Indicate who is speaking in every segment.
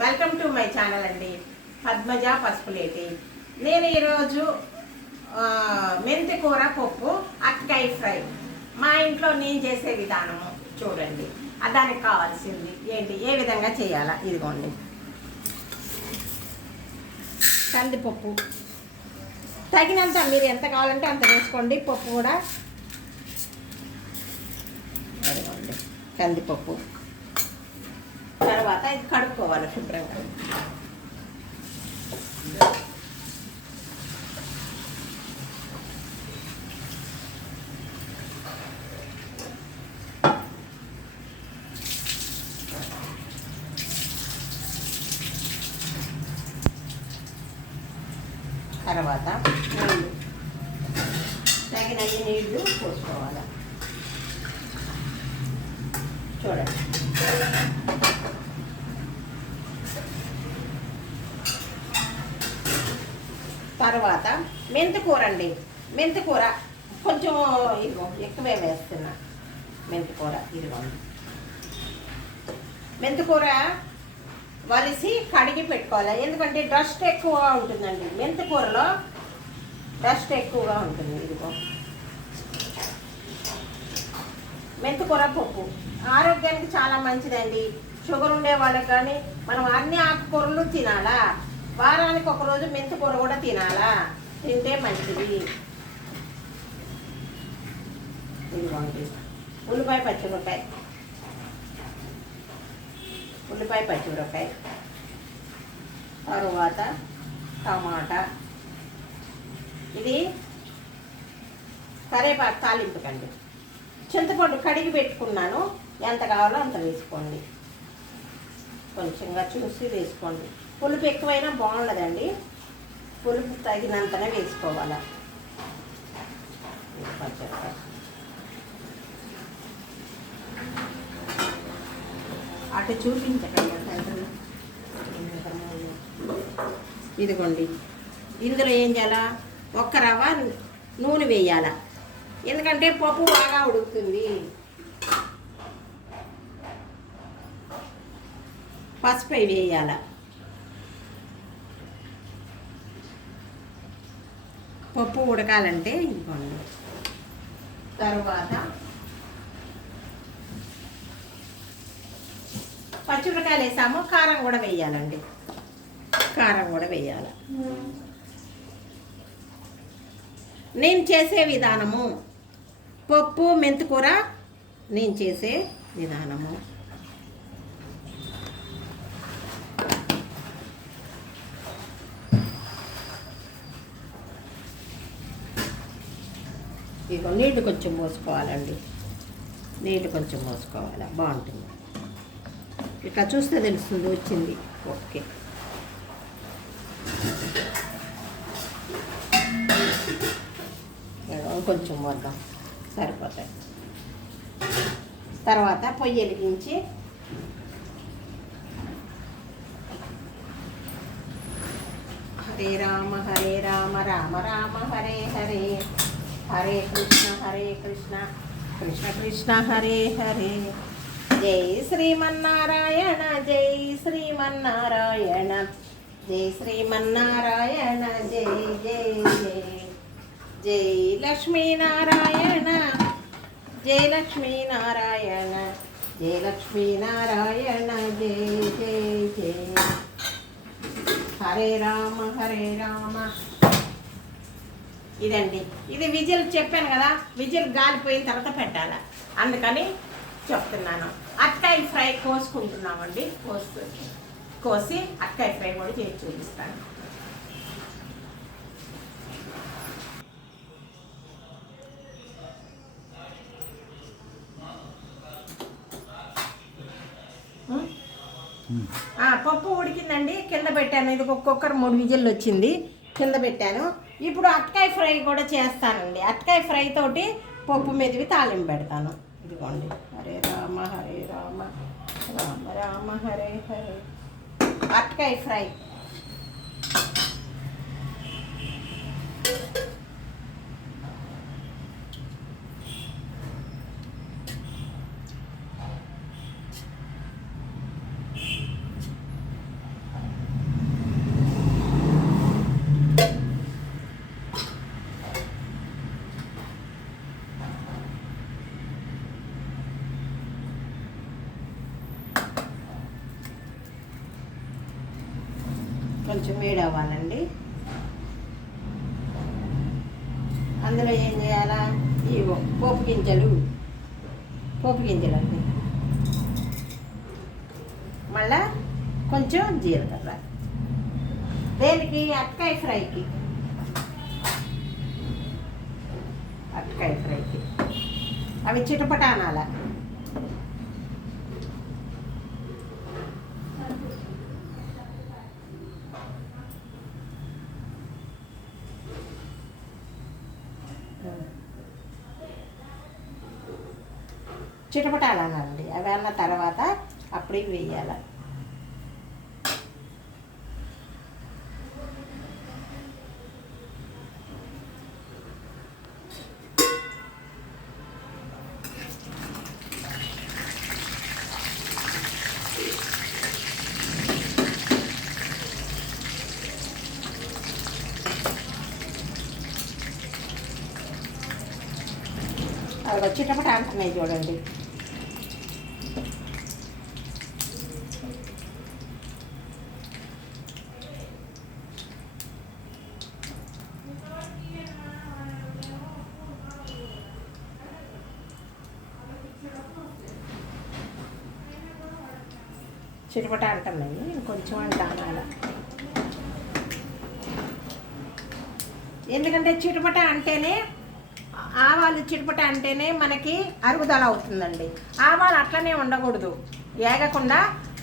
Speaker 1: Welcome to my channel అండి. పద్మజ పసుపులేటి. నేను ఈరోజు మెంతి కూర పప్పు అక్కాయ ఫ్రై. మా ఇంట్లో నేను చేసే విధానము చూడండి. దానికి కావాల్సింది ఏంటి? ఏ విధంగా చేయాలా? ఇదిగోండి. కందిపప్పు. తగినంత మీరు ఎంత కావాలంటే అంత వేసుకోండి. పప్పు కూడా. కందిపప్పు. తర్వాత ఇది కడుక్కోవాలి శుభ్రంగా. తర్వాత నీళ్ళు తగినన్ని నీళ్ళు పోసుకోవాలి చూడండి తర్వాత మెంతికూర అండి. మెంతికూర కొంచెం ఇదిగో ఎక్కువే వేస్తున్నా. మెంతి కూర ఇదిగోండి. మెంతి కూర వలిసి కడిగి పెట్టుకోవాలి. ఎందుకంటే డస్ట్ ఎక్కువగా ఉంటుందండి. మెంతికూరలో డస్ట్ ఎక్కువగా ఉంటుంది. ఇదిగో. మెంతి కూర పప్పు. ఆరోగ్యానికి చాలా మంచిదండి. షుగర్ ఉండే వాళ్ళకి కానీ మనం అన్ని ఆకుకూరలు తినాలా? వారానికి ఒక రోజు మెంతి కూర కూడా తినాలా? తింటే మంచిది. ఇదిగోండి ఉల్లిపాయ పచ్చిమిరపకాయ. ఉల్లిపాయ పచ్చిమిరపకాయ. తరువాత టమాటా. ఇది కరేపాకు తాలింపుకండి. చింతపండు కడిగి పెట్టుకున్నాను. ఎంత కావాలో అంత వేసుకోండి. కొంచెంగా చూసి వేసుకోండి. పులుపు ఎక్కువైనా బాగుండదండి. పులుపు తగినంతనే వేసుకోవాలి. అటు చూపించకండి ఇదిగోండి. ఇందులో ఏం చేయాలా? ఒక్క రవ్వ నూనె వేయాల. ఎందుకంటే పప్పు బాగా ఉడుకుతుంది. పసుపు వేయాల. పప్పు ఉడకాలంటే ఇదిగోండి. తర్వాత పచ్చిమిరకాయలు వేసాము కారం కూడా వేయాలండి. కారం కూడా వేయాలి. నేను చేసే విధానము పప్పు మెంతికూర నేను చేసే విధానము. ఇక నీళ్ళు కొంచెం పోసుకోవాలండి నీళ్ళు కొంచెం పోసుకోవాలి బాగుంటుంది. ఇట్లా చూస్తే తెలుస్తుంది వచ్చింది. ఓకే. కొంచెం వద్దాం సరిపోతాయి. తర్వాత పొయ్యి వెలిగించి హరే రామ హరే రామ రామ రామ హరే హరే. హరే కృష్ణ హరే కృష్ణ. కృష్ణ కృష్ణ హరే హరే. జై శ్రీమన్నారాయణ జై శ్రీమన్నారాయణ. జై శ్రీమన్నారాయణ జై జై జై. జై లక్ష్మీనారాయణ జై లక్ష్మీనారాయణ. జై లక్ష్మీనారాయణ జై జై జై. హరే రామ హరే రామ. ఇదండి. ఇది విజిల్ చెప్పాను కదా విజిల్ గాలిపోయిన తర్వాత పెట్టాలి. అందుకని చెప్తున్నాను. అక్కాయి ఫ్రై కోసుకుంటున్నామండి. కోసు కోసి అక్కాయి ఫ్రై కూడా చేసి చూపిస్తాను. పప్పు ఉడికిందండి. కింద పెట్టాను. ఇది ఒక్కొక్కరు మూడు విజిల్లు వచ్చింది. కింద పెట్టాను. ఇప్పుడు అట్కాయ ఫ్రై కూడా చేస్తానండి. అట్కాయ ఫ్రై తోటి పప్పు మెదివి తాలింపు పెడతాను. ఇదిగోండి. హరే రామ హరే రామ రామ రామ హరే హరే. అట్కాయ ఫ్రై. కొంచెం వేడి అవ్వాలండి అందులో ఏం చేయాలా? ఈ పోపు గింజలు. పోపు గింజలు అండి మళ్ళా కొంచెం జీలకర్ర. దేనికి? అక్కాయ ఫ్రైకి. అక్కాయ ఫ్రైకి. అవి చిటపటానాల. చిటపటాలనండి. అవి అన్న తర్వాత అప్పుడే వేయాలి. అవి వచ్చేటప్పుడు అంటున్నాయి చూడండి. చిటపట అంటున్నాయి కొంచెం అంటాను అలా ఎందుకంటే చిటపట అంటేనే ఆవాలు చిటపట అంటేనే మనకి అరుగుదల అవుతుందండి. ఆవాలు అట్లనే ఉండకూడదు. ఏగకుండా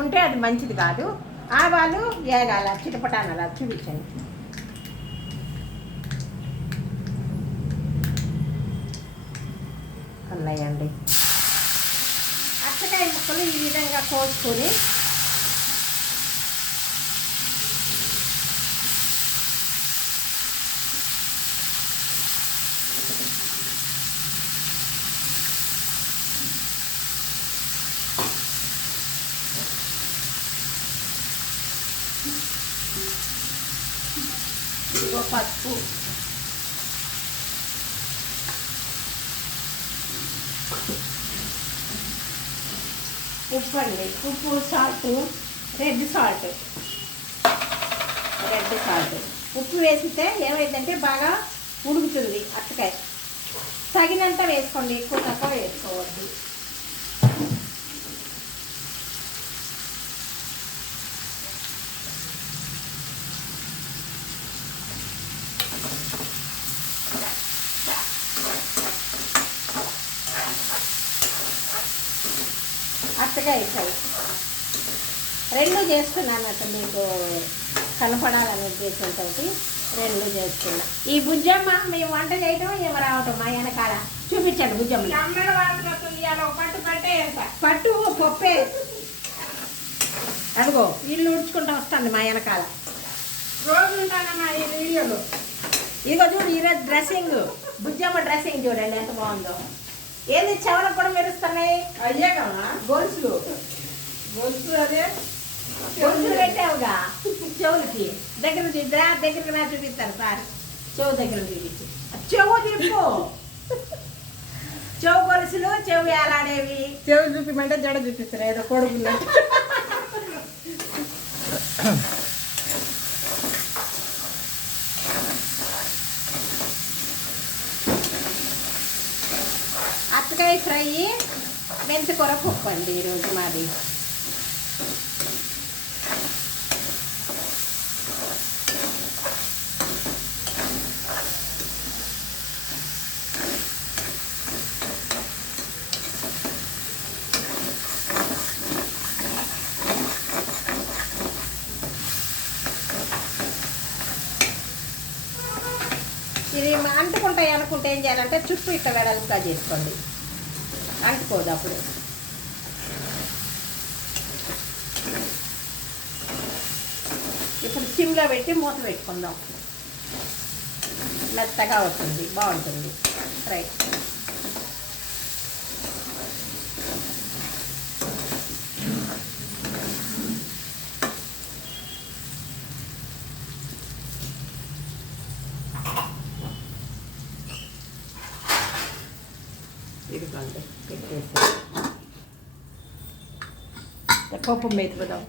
Speaker 1: ఉంటే అది మంచిది కాదు. ఆవాలు ఏగాల చిటపట అనాల చూపించండి. అన్నాయండి అచ్చకాయ ముక్కలు ఈ విధంగా కోసుకొని ఇదిగో పసుపు ఉప్పు అండి ఉప్పు salt red salt red salt ఉప్పు వేసితే ఏమైందంటే బాగా ఉడుకుతుంది అట్టకాయ తగినంత వేసుకోండి ఎక్కువ తక్కువ వేసుకోవద్దు అట్టకాయ ఫ్రై రెండు చేస్తున్నాను అసలు మీకు కనపడాలనే ఉద్దేశంతో రెండు చేస్తున్నా. ఈ బుజ్జమ్మ మేము వంట చేయటం ఏమో రావటం మా వెనకాల? చూపించండి బుజ్జమ్మ
Speaker 2: పట్టు పట్టే వెళ్తా
Speaker 1: పట్టు పప్పే. అదిగో ఇల్లు ఉడుచుకుంటూ వస్తుంది మా వెనకాల.
Speaker 2: రోజు ఉంటానమ్మా ఈ వీడియోలో?
Speaker 1: ఇదిగో చూడు ఈరోజు డ్రెస్సింగ్. బుజ్జమ్మ డ్రెస్సింగ్ చూడండి ఎంత బాగుందో. ఏంది చెవులకు కూడా మెరుస్తున్నాయి?
Speaker 2: అయ్యే కదా.
Speaker 1: గొలుసులు.
Speaker 2: గొలుసు అదే.
Speaker 1: గొలుసులు పెట్టావుగా? చెవులకి. దగ్గర చూద్దా దగ్గరికి నా చూపిస్తారు సార్ చెవు దగ్గర చూపించి. చెవు తిప్పు చెవు గొలుసులు చెవు వేలాడేవి.
Speaker 2: చెవులు చూపిమంటే జడ చూపిస్తారు ఏదో కొడుకులు.
Speaker 1: అత్తకాయ ఫ్రై మెంతికూర పప్పు అండి ఈరోజు మాది. ఏం చేయాలంటే చుట్టూ ఇట్లా వెడల్పుగా చేసుకోండి. అంటుకోదు అప్పుడు. ఇప్పుడు సిమ్లో పెట్టి మూత పెట్టుకుందాం. మెత్తగా అవుతుంది బాగుంటుంది. ఫ్రై ఇదిగోండి పెట్టేసి పప్పు మెతుకుదాం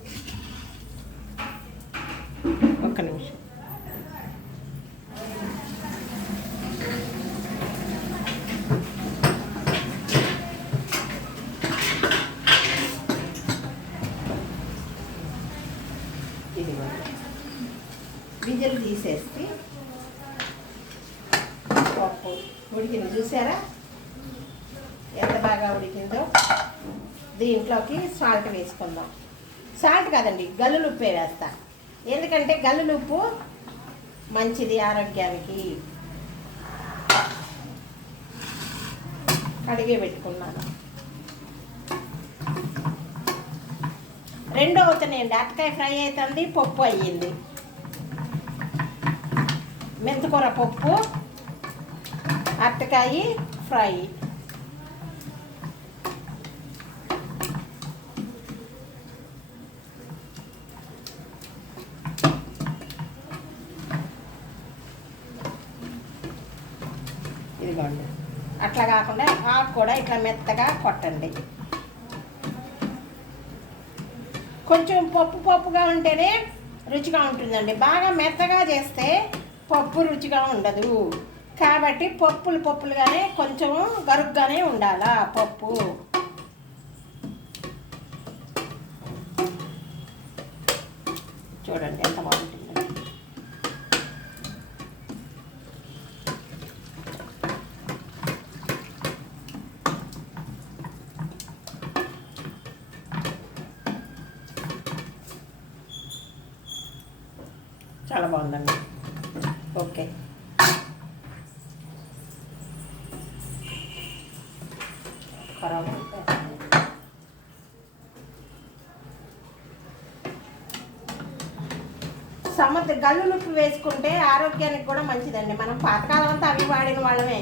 Speaker 1: ఒక్క నిమిషం ఇదిగోండి విజల్ తీసేస్తే పప్పు ఉడికింది చూసారా ఎంత బాగా ఉడికిందో దీంట్లోకి సాల్ట్ వేసుకుందాం. సాల్ట్ కాదండి గల్లులు వేస్తా. ఎందుకంటే గల్లులు ఉప్పు మంచిది ఆరోగ్యానికి. కడిగే పెట్టుకున్నాను. రెండో అవుతున్నాయండి అట్టకాయ ఫ్రై అవుతుంది పప్పు అయ్యింది. మెంతుకూర పప్పు అట్టకాయ ఫ్రై ఇదిగోండి అట్లా కాకుండా ఆకు కూడా ఇట్లా మెత్తగా కొట్టండి. కొంచెం పప్పు పప్పుగా ఉంటేనే రుచిగా ఉంటుందండి. బాగా మెత్తగా చేస్తే పప్పు రుచిగా ఉండదు. కాబట్టి పప్పులు పప్పులుగానే కొంచెం గరుగ్గానే ఉండాలా పప్పు. చూడండి ఎంత బాగుంటుందో చాలా బాగుందండి. ఓకే. ఖరాబ్ సముద్ర గల్లులుప్పు వేసుకుంటే ఆరోగ్యానికి కూడా మంచిదండి. మనం పాతకాలం అంతా అవి వాడిన వాళ్ళమే.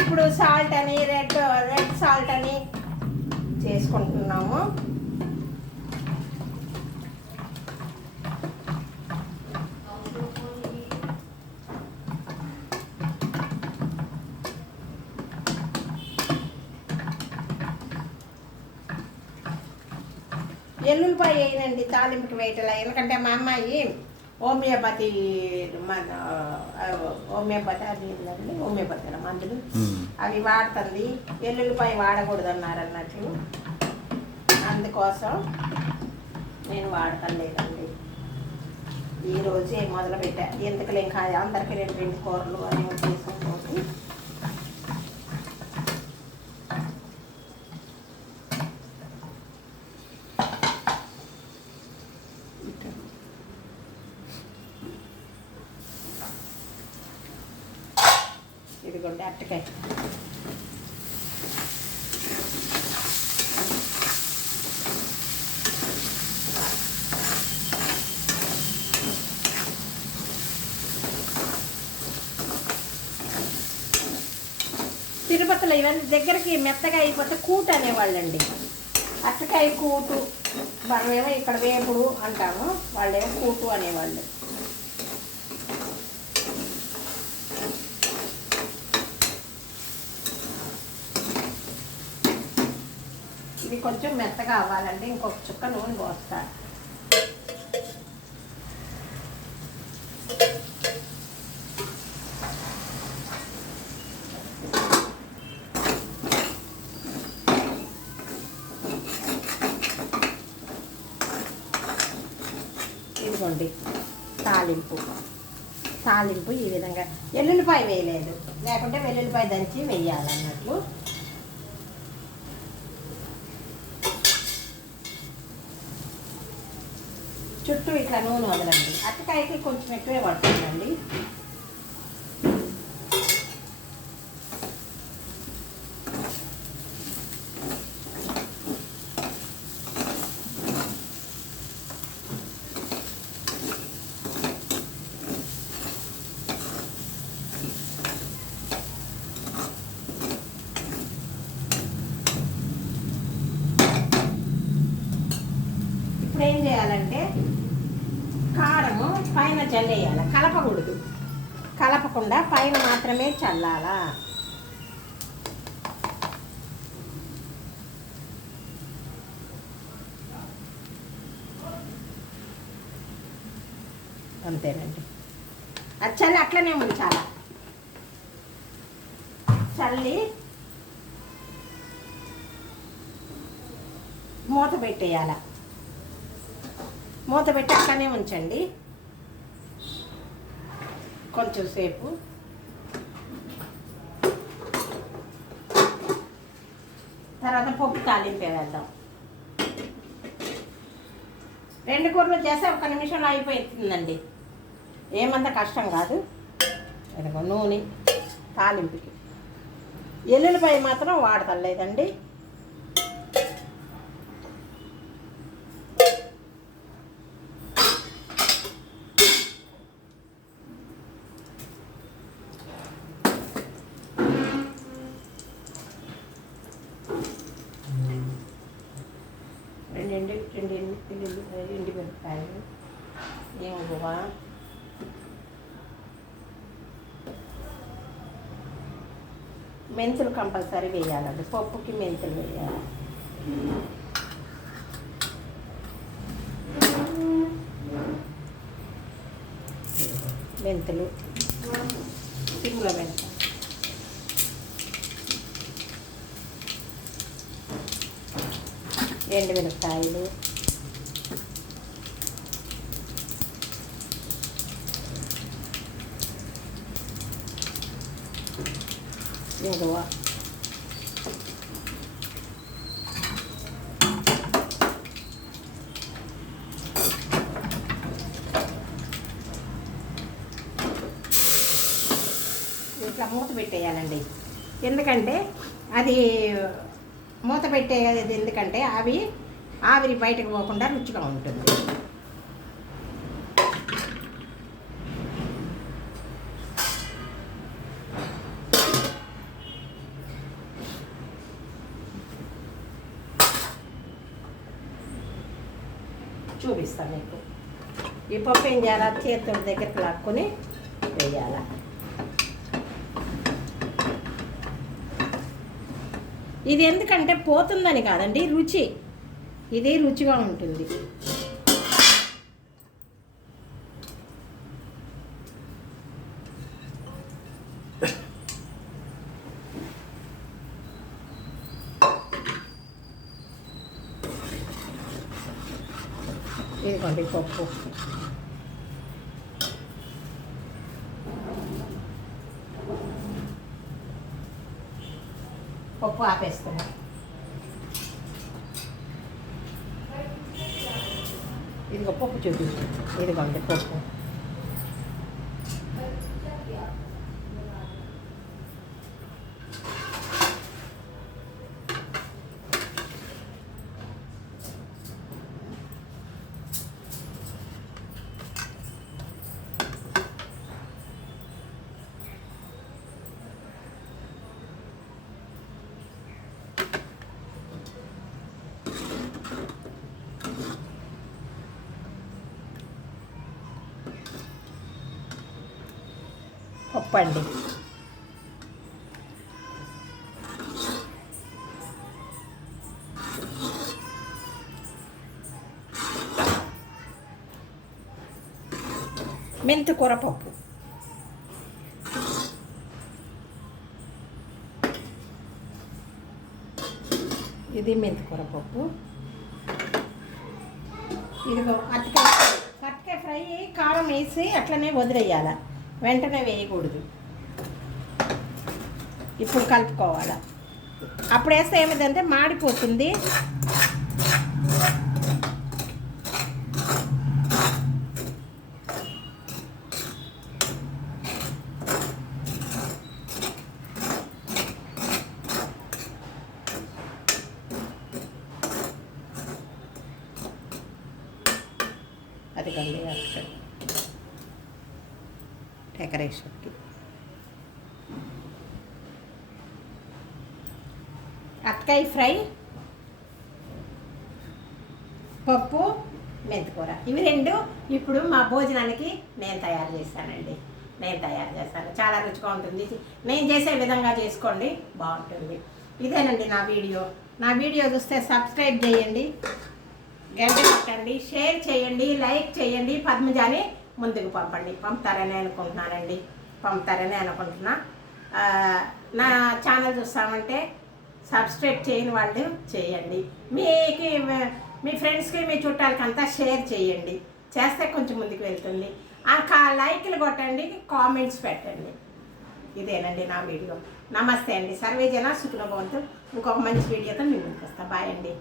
Speaker 1: ఇప్పుడు సాల్ట్ అని రెడ్ రెడ్ సాల్ట్ అని చేసుకుంటున్నాము ఎల్లుల్లిపాయ వేయనండి తాలింపుకి వేయటలా ఎందుకంటే మా అమ్మాయి హోమియోపతి మన హోమియోపతి అది ఏంటండి హోమియోపతి మందులు అవి వాడుతుంది. ఎల్లుల్లిపాయ వాడకూడదు అన్నారు అన్నట్లు అందుకోసం నేను వాడటం లేదండి. ఈ రోజే మొదలు పెట్టా ఎందుకు ఇంకా అందరికీ రెండు రెండు కూరలు అని ఉద్దేశంతో ఇదిగోండి అట్టకాయ తిరుపతిలో ఇవన్నీ దగ్గరికి మెత్తగా అయిపోతే కూటు అనేవాళ్ళండి. అట్టకాయ కూటు మనమేమో ఇక్కడ వేపుడు అంటాము వాళ్ళేమో కూటు అనేవాళ్ళు. ఇది కొంచెం మెత్తగా అవ్వాలండి ఇంకొక చుక్క నూనె పోస్తాను ఇదిగోండి తాలింపు. తాలింపు ఈ విధంగా. ఎల్లుల్లిపాయ వేయలేదు. లేకుంటే వెల్లుల్లిపాయ దంచి వేయాలన్నట్లు. చుట్టూ ఇట్లా నూనె వదలండి. అట్టకాయకి కొంచెం ఎక్కువే పడుతుందండి ఇప్పుడు ఏం చేయాలంటే కారము పైన చల్లేయాలి. కలపకూడదు. కలపకుండా పైన మాత్రమే చల్లాలా. అంతేనండి. అది చల్లి అట్లనే ఉంచాలా చల్లి మూత పెట్టేయాల. మూత పెట్టి అట్లనే ఉంచండి. కొంచెం సేపు. తర్వాత పప్పు తాలింపు వేద్దాం. రెండు కూరలు చేస్తే ఒక నిమిషంలో అయిపోతుందండి. ఏమంత కష్టం కాదు. ఇదిగో నూనె తాలింపుకి. ఎల్లుల్లిపాయ మాత్రం వాడతాం రెండు రెండు ఎండి ఎండి ఎండి మిరపకాయలు. ఇంగువ మెంతులు కంపల్సరీ వేయాలండి. పప్పుకి మెంతులు వేయాలి. మెంతులు. సింగుల మెంతులు ఎండు మిరపకాయలు. నిలువ ఇట్లా మూత పెట్టేయాలండి. ఎందుకంటే అది మూత పెట్టేది ఎందుకంటే అవి ఆవిరి బయటకు పోకుండా రుచిగా ఉంటుంది. చూపిస్తాను మీకు. ఈ పప్పు ఏం చేయాలా? చేతుల దగ్గరికి లాక్కొని వేయాలా. ఇది ఎందుకంటే పోతుందని కాదండి రుచి. ఇది రుచిగా ఉంటుంది. ఇదిగోండి పప్పు. పప్పు ఆపేస్తాను ఇదిగో పప్పు చూపించు. ఇదిగోండి పప్పు. పప్పు అండి మెంతి కూర పప్పు. ఇది మెంతి కూర పప్పు. ఇదిగో అరటికాయ ఫ్రై. ఫ్రై కారం వేసి అట్లనే వదిలేయాలి. వెంటనే వేయకూడదు. ఇప్పుడు కలుపుకోవాలి. అప్పుడు వేస్తే ఏమిటంటే మాడిపోతుంది అది కండి అక్కడ డెకరేషన్కి అక్కయ్య ఫ్రై పప్పు మెంతికూర. ఇవి రెండు ఇప్పుడు మా భోజనానికి నేను తయారు చేస్తానండి. నేను తయారు చేస్తాను. చాలా రుచిగా ఉంటుంది. నేను చేసే విధంగా చేసుకోండి. బాగుంటుంది. ఇదేనండి నా వీడియో. నా వీడియో చూస్తే సబ్స్క్రైబ్ చేయండి. గంట పెట్టండి షేర్ చేయండి. లైక్ చేయండి. పద్మజాని ముందుకు పంపండి. పంపుతారని అనుకుంటున్నానండి. పంపుతారని అనుకుంటున్నా. నా ఛానల్ చూస్తామంటే సబ్స్క్రైబ్ చేయని వాళ్ళు చేయండి. మీకు మీ ఫ్రెండ్స్కి మీ చుట్టాలకి అంతా షేర్ చేయండి. చేస్తే కొంచెం ముందుకు వెళ్తుంది. ఆ కా లైక్లు కొట్టండి కామెంట్స్ పెట్టండి. ఇదేనండి నా వీడియో. నమస్తే అండి. సర్వేజన సుఖనభవంతు ఇంకొక మంచి వీడియోతో మీ ముందుకు వస్తా. బాయ్ అండి.